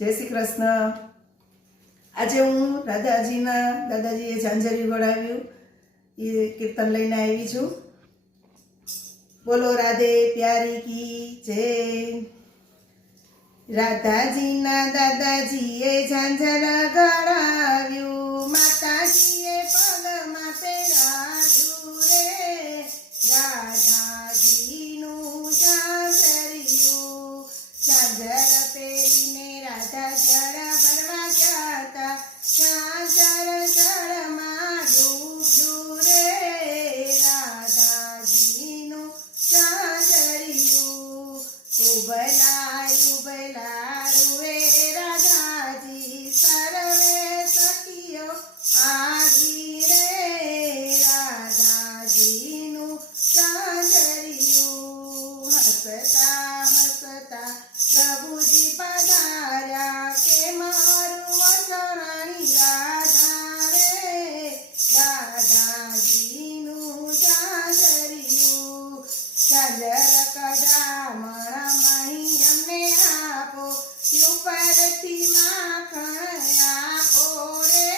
જય શ્રી કૃષ્ણ। આજે હું રાધાજીના દાદાજીએ ઝાંઝરી વળાવ્યું એ કીર્તન લઈને આવી છું। બોલો રાધે પ્યારી કી જય। રાધાજીના દાદાજીએ ઝાંઝર ગળાવ્યું, માતાજીએ પગમાં પહેરાવ્યું રે। રાધાજીનું ઝાંઝરિયું, ઝાંઝર પહેરીને રાધા જળ ભરવા ગયા તા। ઝાંઝર જળમાં ડૂબ્યું રે। રાધાજીનું ઝાંઝરિયું, ઉભલા ઉભલા રૂવે રાધાજી, સર્વે સખીઓ આવી રે। રાધાજીનું ઝાંઝરિયું, હસતા હસતા પ્રભુજી પધાર્યા, કે મારું વચરાણી રાધા રે। રાધાજીનું ઝાંઝરિયું, ઝાંઝર કડામણ મહી અમને આપો, ઉપરથી માખણ આપો રે।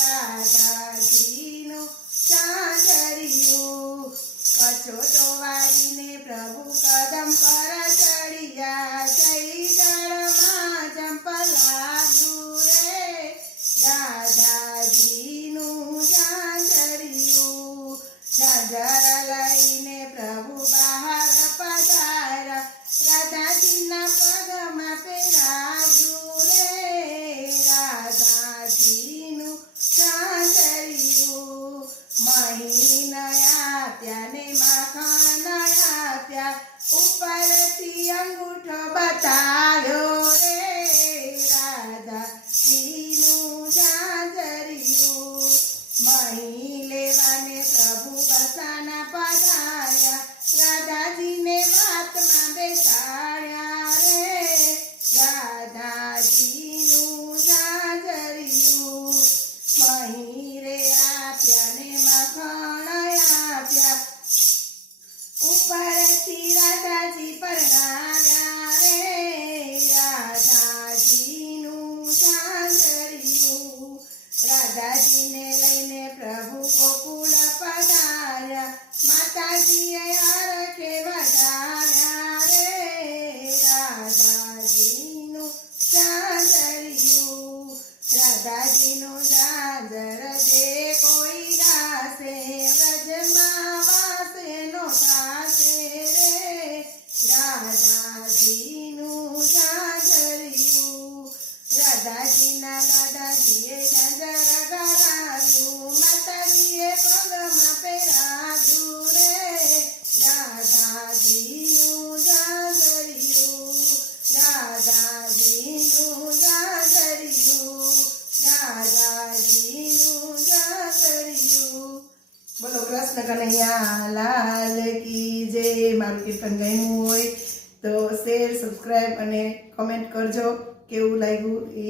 રાધાજીનું ઝાંઝરિયું, કચોટો વાળીને પ્રભુ કદમ પર ચડિયા, જઈ જળમાં જંપલાવ્યું રે। રાધાજીનું ઝાંઝરિયું, ઝાંઝર લઈને પ્રભુ બહાર પધાર્યા, રાધાજીના પગમાં પહેરાવ્યું રે। રાધાજીનું ઝાંઝરિયું, મહી નયા ત્યાને માખણ નયા ત્યાં, ઉપરથી અંગૂઠો બતાવ્યો રે। રાધાજીનું ઝાંઝરિયું, મહી લેવાને પ્રભુ બસાના પધાર્યા, રાધાજીને વાતમાં બેસાડ્યા રે। રાધાજીનું ઝાંઝરિયું, મહી રે આપ્યા ને માખણ આપ્યા, ઉપરથી રાધાજી પરણાવ્યા રે। રાધાજીનું ઝાંઝરિયું, રાધાજીને લઈને પ્રભુ ગોકુળ પધાર્યા, માતાજીએ હરખે વધાવ્યા રે। રાધાજીનું ઝાંઝરિયું, રાધાજીનું ઝાંઝર જે કોઈ ગાશે, વ્રજમાં વાસે નો થાશે રે। રાધાજીનું ઝાંઝરિયું, રાધાજીના દાદાજીએ ઝાંઝર ગળાવ્યું, માતાજીએ પગમાં પહેરાવ્યું રે। રાધાજીનું ઝાંઝરિયું, રાધાજીનું ઝાંઝરિયું, રાધાજીનું ઝાંઝરિયું। બોલો કૃષ્ણ કનૈયા લાલ કી જય। મારું કીર્તન ગમ્યું હોય તો શેર, સબસ્ક્રાઈબ અને કમેન્ટ કરજો, કેવું લાગ્યું એ।